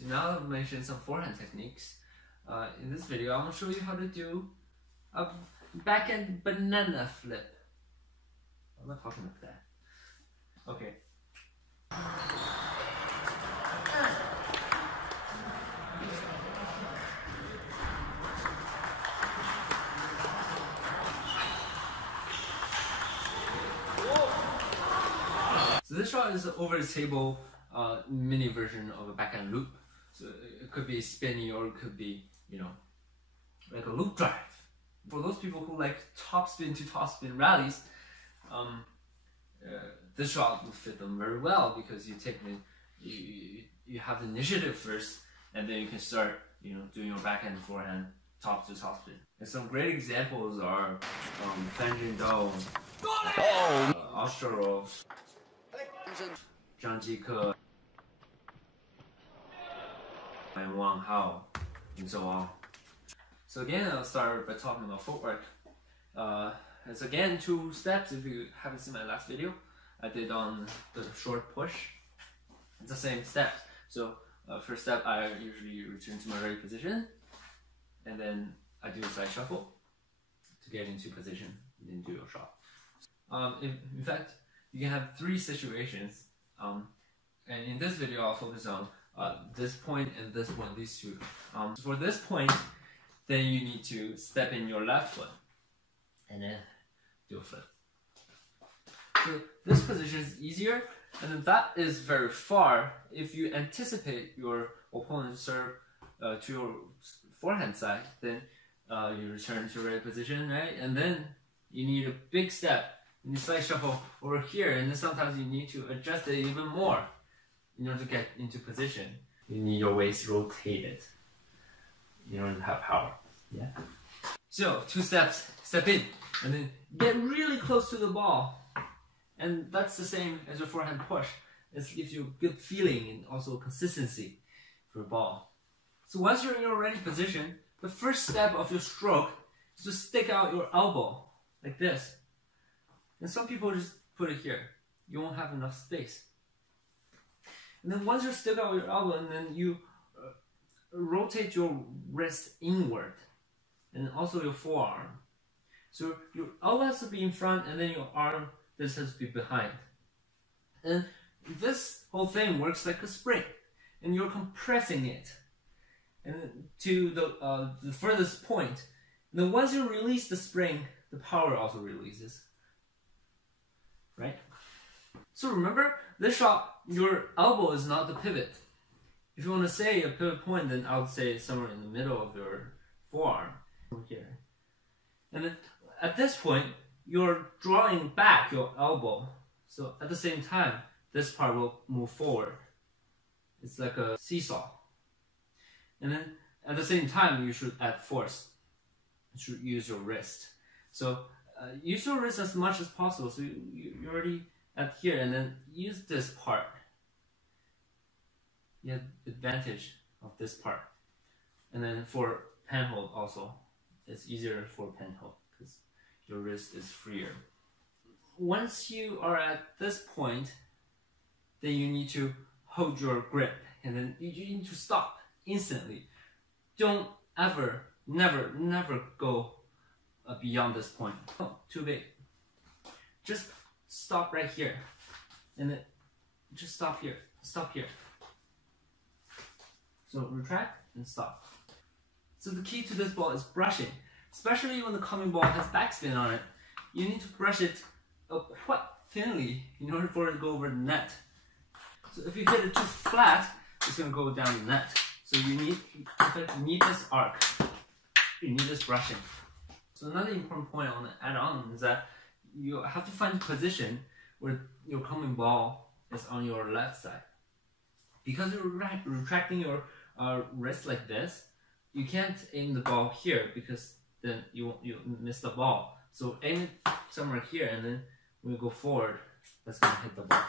So now I've mentioned some forehand techniques. In this video, I'm going to show you how to do a backhand banana flip. I'm not talking like that. Okay. So this shot is over the table mini version of a backhand loop. So it could be spinny or it could be, you know, like a loop drive. For those people who like topspin to topspin rallies, this shot will fit them very well because you take you have the initiative first, and then you can start, you know, doing your backhand and forehand top to topspin. And some great examples are Zhendong, Austro, Zhang Jike, and Wang Hao, and so on. So again, I'll start by talking about footwork. It's again 2 steps. If you haven't seen my last video, I did on the short push. It's the same steps. So first step, I usually return to my ready position, and then I do a side shuffle to get into position, and then do your shot. In fact, you can have 3 situations, and in this video I'll focus on this point and this point, these 2. For this point, then you need to step in your left foot and then do a flip. So this position is easier, and then that is very far. If you anticipate your opponent's serve to your forehand side, then you return to ready position, right? And then you need a big step. You need side shuffle over here, and then sometimes you need to adjust it even more in order to get into position. You need your waist rotated in order to have power. Yeah. So 2 steps, step in, and then get really close to the ball. And that's the same as your forehand push. It gives you good feeling and also consistency for the ball. So once you're in your ready position, the first step of your stroke is to stick out your elbow like this. And some people just put it here. You won't have enough space. And then once you stick out your elbow, and then you rotate your wrist inward, and also your forearm. So your elbow has to be in front, and then your arm, this has to be behind. And this whole thing works like a spring, and you're compressing it, and to the furthest point. And then once you release the spring, the power also releases. Right? So remember, this shot, your elbow is not the pivot. If you want to say a pivot point, then I would say somewhere in the middle of your forearm, over here. And then at this point, you're drawing back your elbow. So at the same time, this part will move forward. It's like a seesaw. And then at the same time, you should add force. You should use your wrist. So use your wrist as much as possible. So you're already at here, and then use this part. You have the advantage of this part. And then for pen hold also, it's easier for pen hold because your wrist is freer. Once you are at this point, then you need to hold your grip, and then you need to stop instantly. Don't ever, never go beyond this point. Oh, too big. Just stop right here, and then just stop here. Stop here. So retract and stop. So the key to this ball is brushing, especially when the coming ball has backspin on it. You need to brush it quite thinly in order for it to go over the net. So if you hit it too flat, it's going to go down the net. So you need this arc. You need this brushing. So another important point I want to add on is that you have to find a position where your coming ball is on your left side. Because you're retracting your wrist like this, you can't aim the ball here because then you miss the ball. So aim it somewhere here, and then when you go forward, that's going to hit the ball.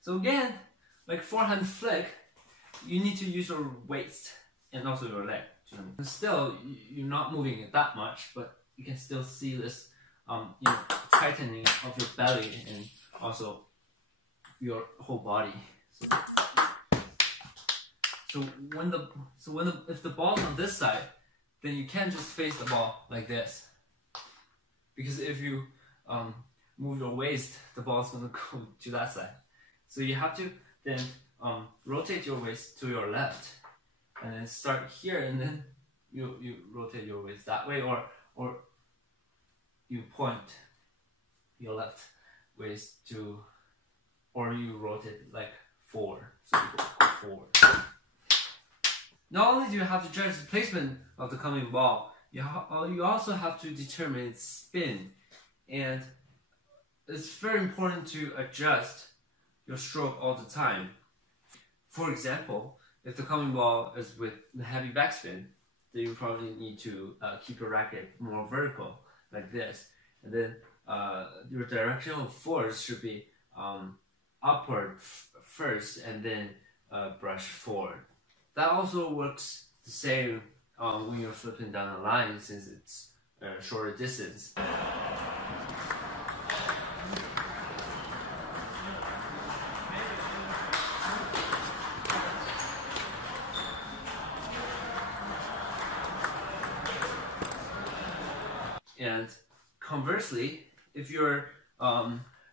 So again, like forehand flick, you need to use your waist and also your leg. And still, you're not moving it that much, but you can still see this tightening of your belly and also your whole body. So So if the ball's on this side, then you can't just face the ball like this, because if you move your waist, the ball's gonna go to that side. So you have to then rotate your waist to your left, and then start here, and then you rotate your waist that way, or you point your left waist to, or you rotate like forward, so you go forward. Not only do you have to judge the placement of the coming ball, you also have to determine its spin, and it's very important to adjust your stroke all the time. For example, if the coming ball is with the heavy backspin, then you probably need to keep your racket more vertical, like this. And then your directional force should be upward first, and then brush forward. That also works the same when you're flipping down the line, since it's a shorter distance. And conversely, if you're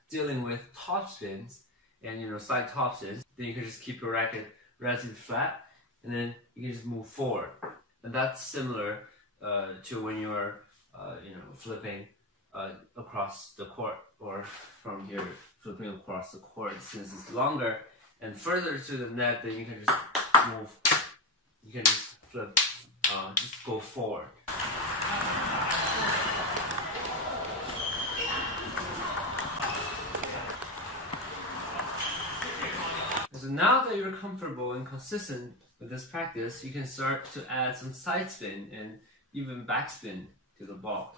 dealing with topspins and side topspins, then you can just keep your racket relatively flat, and then you can just move forward. And that's similar to when you're flipping across the court, or from here flipping across the court. Since it's longer and further to the net, then you can just move. You can just flip, just go forward. So now that you're comfortable and consistent with this practice, you can start to add some side spin and even backspin to the ball.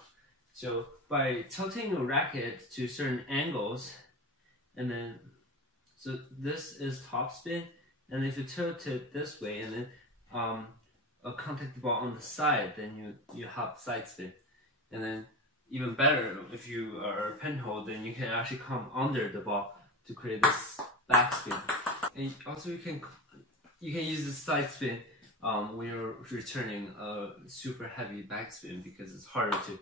So by tilting your racket to certain angles, and then, so this is top spin, and if you tilt it this way and then contact the ball on the side, then you have side spin. And then even better, if you are a pinhole, then you can actually come under the ball to create this backspin. And also you can use the side spin when you're returning a super heavy backspin, because it's harder to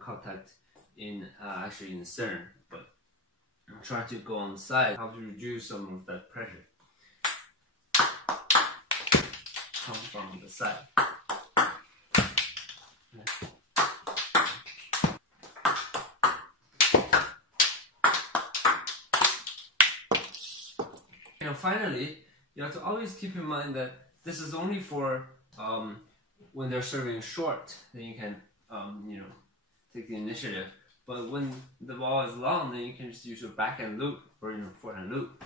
contact in actually in the center. But I'm trying to go on the side, how to reduce some of that pressure. Come from the side. And finally, you have to always keep in mind that this is only for when they're serving short, then you can take the initiative. But when the ball is long, then you can just use your backhand loop or forehand loop.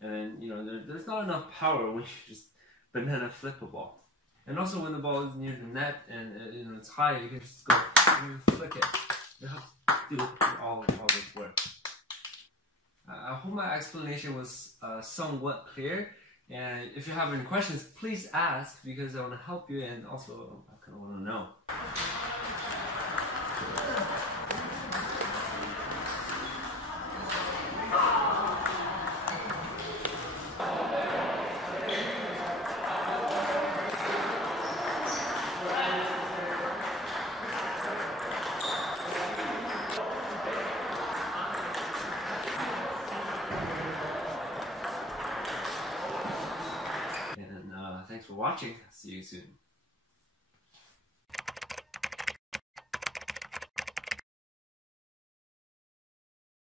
And then there's not enough power when you just banana flip a ball. And also when the ball is near the net and it's high, you can just go and flick it. You have to do all this work. I hope my explanation was somewhat clear, and if you have any questions, please ask, because I want to help you, and also I kind of want to know. Thanks for watching. See you soon.